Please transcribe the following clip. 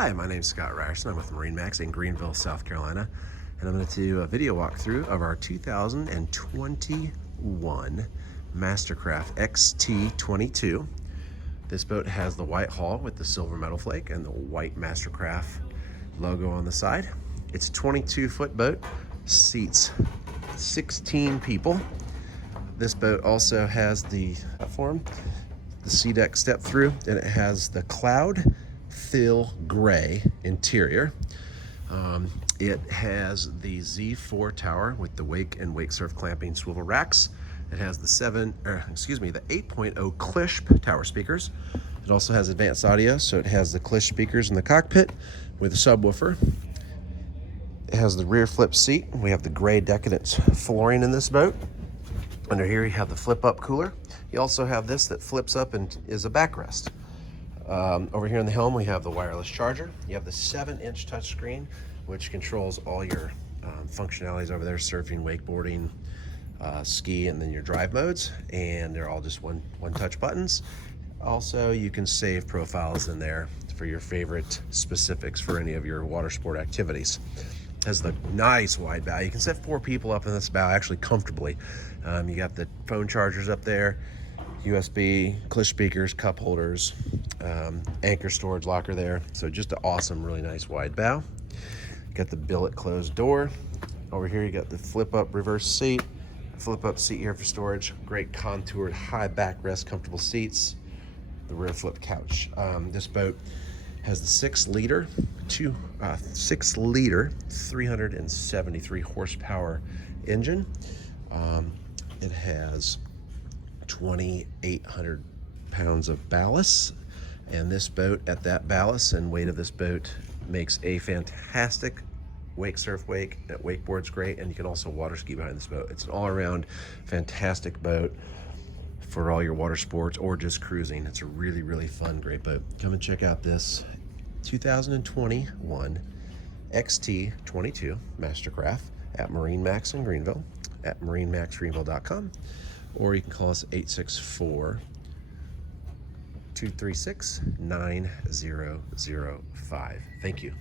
Hi, my name's Scott Ryerson. I'm with MarineMax in Greenville, South Carolina, and I'm going to do a video walkthrough of our 2021 Mastercraft XT22. This boat has the white hull with the silver metal flake and the white Mastercraft logo on the side. It's a 22-foot boat, seats 16 people. This boat also has the platform, the SeaDek step through, and it has the cloud fill gray interior. It has the Z4 tower with the wake and wake surf clamping swivel racks. It has the 8.0 Klishp tower speakers. It also has advanced audio, so it has the Klishp speakers in the cockpit with a subwoofer. It has the rear flip seat. We have the gray decadent flooring in this boat. Under here you have the flip up cooler. You also have this that flips up and is a backrest. Over here in the helm we have the wireless charger. You have the 7-inch touchscreen which controls all your functionalities over there: surfing, wakeboarding, ski, and then your drive modes, and they're all just one touch buttons. Also, you can save profiles in there for your favorite specifics for any of your water sport activities. It has the nice wide bow. You can set 4 people up in this bow actually comfortably. You got the phone chargers up there, USB, Klishp speakers, cup holders, anchor storage locker there. So just an awesome, really nice wide bow. Got the billet closed door. Over here you got the flip up reverse seat, flip up seat here for storage, great contoured high backrest comfortable seats, the rear flip couch. This boat has the 6-liter 373 horsepower engine. It has 2,800 pounds of ballast, and this boat, at that ballast and weight of this boat, makes a fantastic wake surf wake. That wakeboard's great, and you can also water ski behind this boat. It's an all-around fantastic boat for all your water sports or just cruising. It's a really, really fun, great boat. Come and check out this 2021 XT22 Mastercraft at MarineMax in Greenville, at MarineMaxGreenville.com, or you can call us 864-236-9005. Thank you.